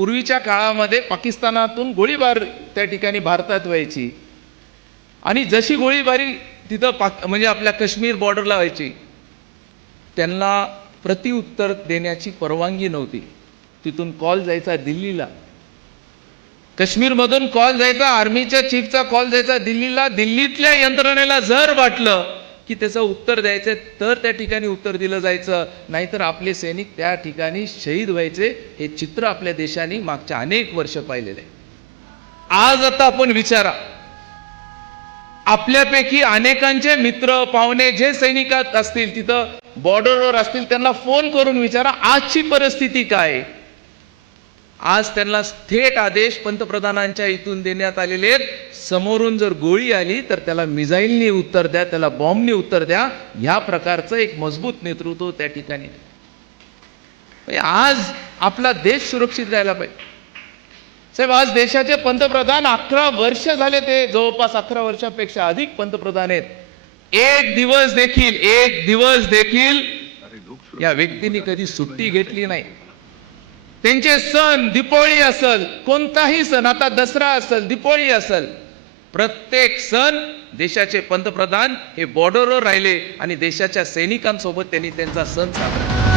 पूर्वीच्या काळामध्ये पाकिस्तानातून गोळीबार त्या ठिकाणी भारतात व्हायची आणि जशी गोळीबारी तिथं म्हणजे आपल्या काश्मीर बॉर्डरला व्हायची, त्यांना प्रतिउत्तर देण्याची परवानगी नव्हती. तिथून कॉल जायचा दिल्लीला, काश्मीरमधून कॉल जायचा, आर्मीच्या चीफचा कॉल जायचा दिल्लीला. दिल्लीतल्या यंत्रणेला जर वाटलं की त्याचं उत्तर द्यायचं तर त्या ठिकाणी उत्तर दिलं जायचं, नाहीतर आपले सैनिक त्या ठिकाणी शहीद व्हायचे. हे चित्र आपल्या देशाने मागच्या अनेक वर्ष पाहिलेले. आज आता आपण विचारा, आपल्यापैकी अनेकांचे मित्र पाहुणे जे सैनिकात असतील, तिथं बॉर्डरवर असतील, त्यांना फोन करून विचारा आजची परिस्थिती काय. आज त्यांना थेट आदेश पंतप्रधानांच्या इथून देण्यात आलेले आहेत. समोरून जर गोळी आली तर त्याला मिसाईलनी उत्तर द्या, त्याला बॉम्बनी उत्तर द्या. ह्या प्रकारचं एक मजबूत नेतृत्व त्या ठिकाणी. आज आपला देश सुरक्षित राहायला पाहिजे. साहेब, आज देशाचे पंतप्रधान 11 वर्ष झाले, ते जवळपास 11 वर्षापेक्षा अधिक पंतप्रधान आहेत. एक दिवस देखील या व्यक्तींनी कधी सुट्टी घेतली नाही. त्यांचे सण, दीपावली असेल, कोणताही सण, आता दसरा असेल, दीपावली असेल, प्रत्येक सण देशाचे पंतप्रधान हे बॉर्डरवर राहिले आणि देशाच्या सैनिकांसोबत त्यांनी त्यांचा सण साजरा केला.